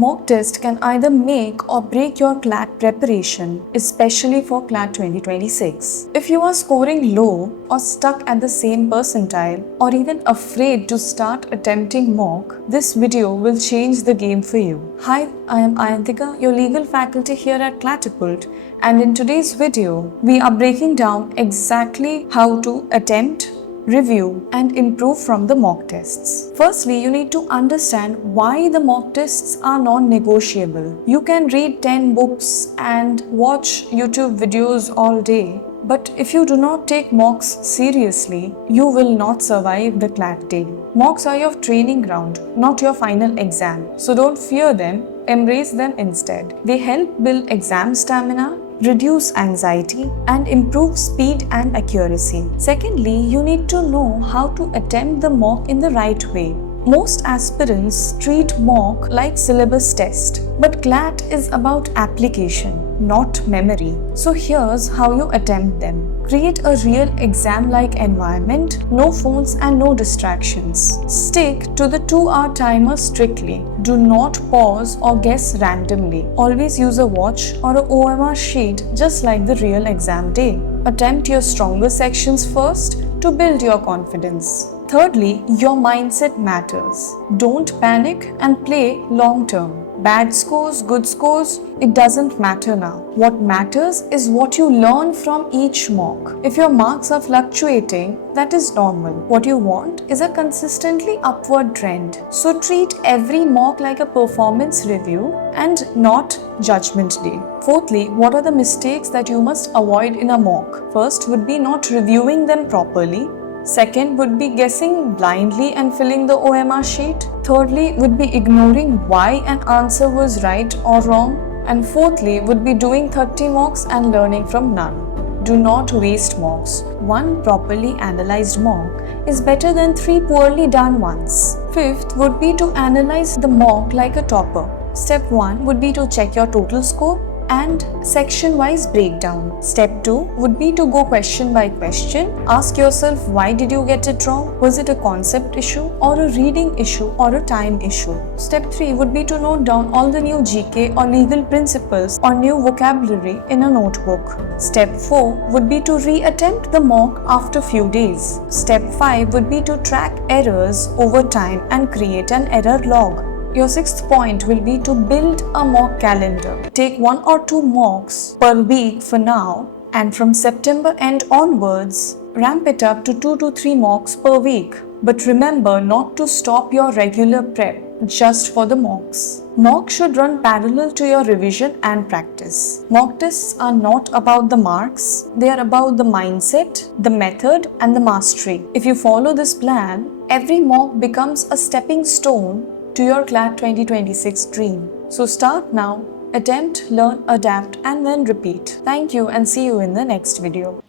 Mock test can either make or break your CLAT preparation, especially for CLAT 2026. If you are scoring low or stuck at the same percentile or even afraid to start attempting mock, this video will change the game for you. Hi, I am Ayantika, your legal faculty here at Clatapult, and in today's video, we are breaking down exactly how to attempt, review, and improve from the mock tests. Firstly, you need to understand why the mock tests are non-negotiable. You can read 10 books and watch YouTube videos all day, but if you do not take mocks seriously, you will not survive the CLAT day. Mocks are your training ground, not your final exam. So don't fear them, embrace them instead. They help build exam stamina, reduce anxiety, and improve speed and accuracy. Secondly, you need to know how to attempt the mock in the right way. Most aspirants treat mock like syllabus test, but CLAT is about application, not memory. So here's how you attempt them. Create a real exam-like environment, no phones and no distractions. Stick to the 2-hour timer strictly. Do not pause or guess randomly. Always use a watch or a OMR sheet just like the real exam day. Attempt your stronger sections first to build your confidence. Thirdly, your mindset matters. Don't panic and play long term. Bad scores, good scores, it doesn't matter now. What matters is what you learn from each mock. If your marks are fluctuating, that is normal. What you want is a consistently upward trend. So treat every mock like a performance review and not judgment day. Fourthly, what are the mistakes that you must avoid in a mock? First would be not reviewing them properly. Second would be guessing blindly and filling the OMR sheet. Thirdly would be ignoring why an answer was right or wrong. And fourthly would be doing 30 mocks and learning from none. Do not waste mocks. One properly analyzed mock is better than 3 poorly done ones. Fifth would be to analyze the mock like a topper. Step 1 would be to check your total score and section-wise breakdown. Step 2 would be to go question by question. Ask yourself, why did you get it wrong? Was it a concept issue or a reading issue or a time issue? Step 3 would be to note down all the new GK or legal principles or new vocabulary in a notebook. Step 4 would be to re-attempt the mock after few days. Step 5 would be to track errors over time and create an error log. Your sixth point will be to build a mock calendar. Take 1 or 2 mocks per week for now, and from September end onwards, ramp it up to 2 to 3 mocks per week. But remember not to stop your regular prep just for the mocks. Mock should run parallel to your revision and practice. Mock tests are not about the marks, they are about the mindset, the method, and the mastery. If you follow this plan, every mock becomes a stepping stone to your CLAT 2026 dream. So start now, attempt, learn, adapt, and then repeat. Thank you and see you in the next video.